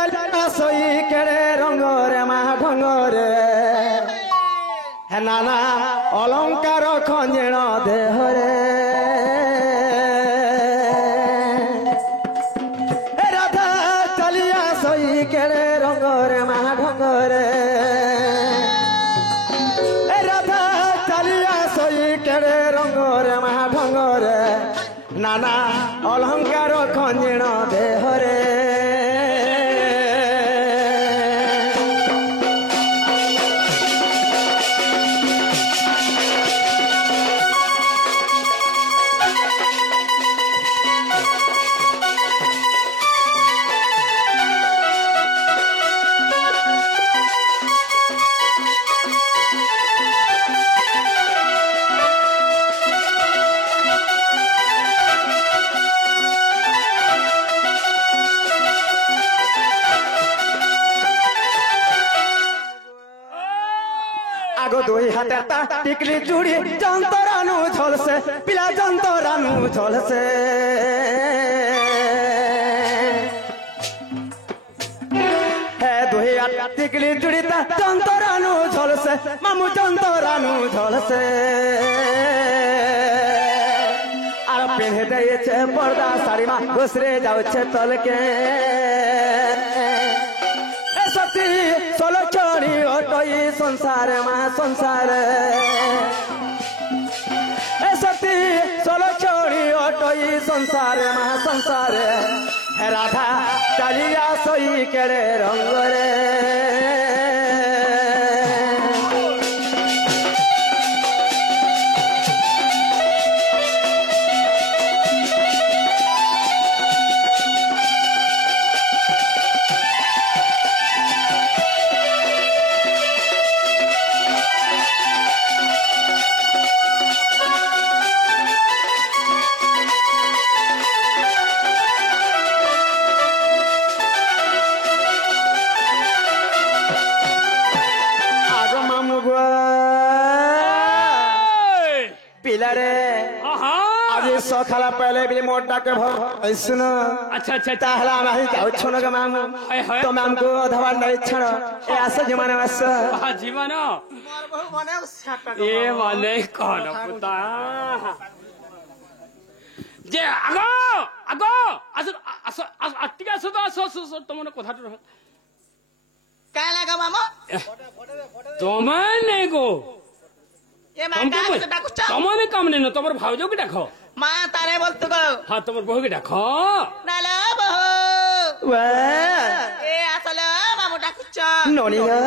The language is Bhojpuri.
ଚାଲିଲା ଶୋଇ କେଡ଼େ ରଙ୍ଗରେ ମା ଢଙ୍ଗରେ ନାନା ଅଲଙ୍କାର ଖଞ୍ଜିଣ ଦେହରେ ରାଧା ଚାଲିଲା ଶୋଇ କେଡ଼େ ରଙ୍ଗରେ ମା ଢଙ୍ଗରେ ରାଧା ଚାଲିଲା ଶୋଇ କେଡ଼େ ରଙ୍ଗରେ ମା ଢଙ୍ଗରେ ନାନା ଅଲଙ୍କାର ଖଞ୍ଜିଣ ଦେହରେ आगो दुई हाथ टिकली चूड़ी जंतरानु झलसे पिला जंतरानु झलसे हे दुई हाथ टिकली चूड़ी जंतरानु झलसे मामू जंतरानु झलसे आर पिन्हे दे छे पर्दा साड़ी मा घुसरे जाउ छे तलके सती सोलो चोरी ओटोई संसार मा संसार सती सोलो चोरी ओटोई संसार मा संसार राधा चालिया सोई केड़े रंगरे सखाला पहले भी मोटा के सुनो अच्छा अच्छा ताहला माही जाऊ छनो के माम तो माम को अधवा नहीं छनो ए आसे जीवन आस हां जीवन मोर बहु बने उसाटा ए वाले कोन पुता जे आगो आगो आस अटिका सदा सो तमने कथा तो काय लागा मामा तमने को ए मा का डाकुछ तमने काम ने न तमर भाउजो के डाखो मां तारे बोलतो गो हां तमर बहु के डाखो नाला बहु वा ए आसला मामू डाकुछ नोनिया